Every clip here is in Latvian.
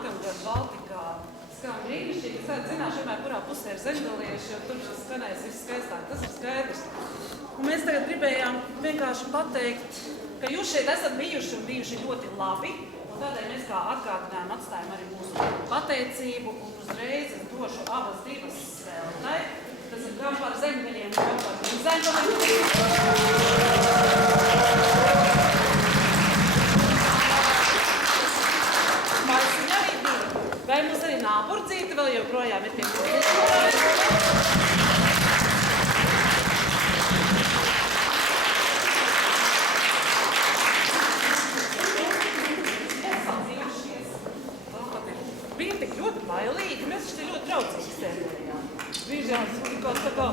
nākamgad Baltikā skan brīnišķīgi. Es zināšu, vienmēr, kurā pusē ir zemgalieši, jo tur skanēs viss skaistāk. Tas ir skaidrs. Un mēs tagad gribējām vienkārši pateikt, ka jūs šeit esat bijuši un bijuši ļoti labi. Un tādēļ mēs kā atgādinājumu atstājam arī mūsu pateicību. Un uzreiz es došu abas divas spēlētāji. Tas ir gan par zemgaļiem, gan par zemgaļiem. Vai mums arī nāpurcīte vēl joprojām ir pie mums? Bija tik ļoti bailīgi, mēs šeit ļoti draudzīgi sēdējām. Brīžām kaut tā kā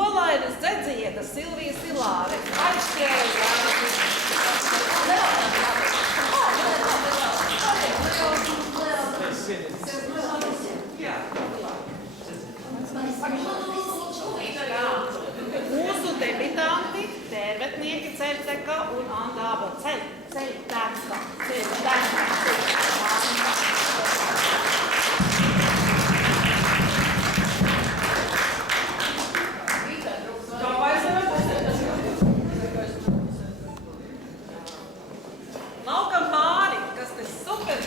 Olainas Dzedzietas, Silvija Silāre, aizskrēja. Mūsu debitanti, tērvetnieki Ceļteka un Andāba Ceļteka. Laukam pāri, kas te super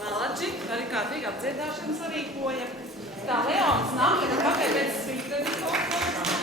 Maladži, arī kārtīgi apdziedāšanas sarīkoja. Tā Leons nāk, kad kāpēc pēc svīteni kaut ko.